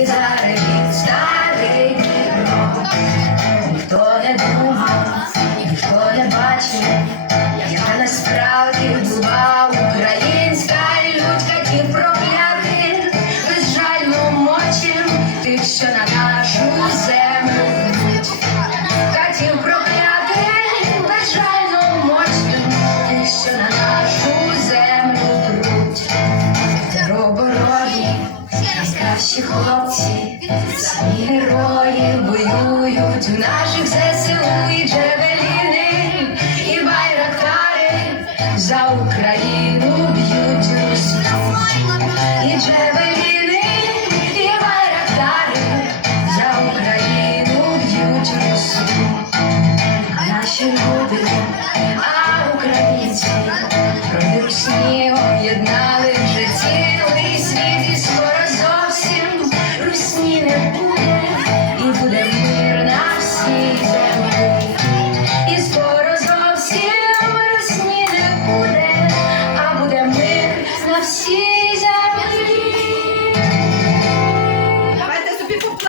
і заревів старий Дніпро. Ніхто не думав, ніхто не бачив, яка насправді була українська людька катів прокляти, безжально мочим тих, що на нашу землю Наші хлопці, самі герої воюють у наших ЗСУ і джевеліни, і байрактари за Україну б'ють русню. І джевеліни, і байрактари за Україну б'ють русню. А наші люди, а українці, проти русні об'єднання.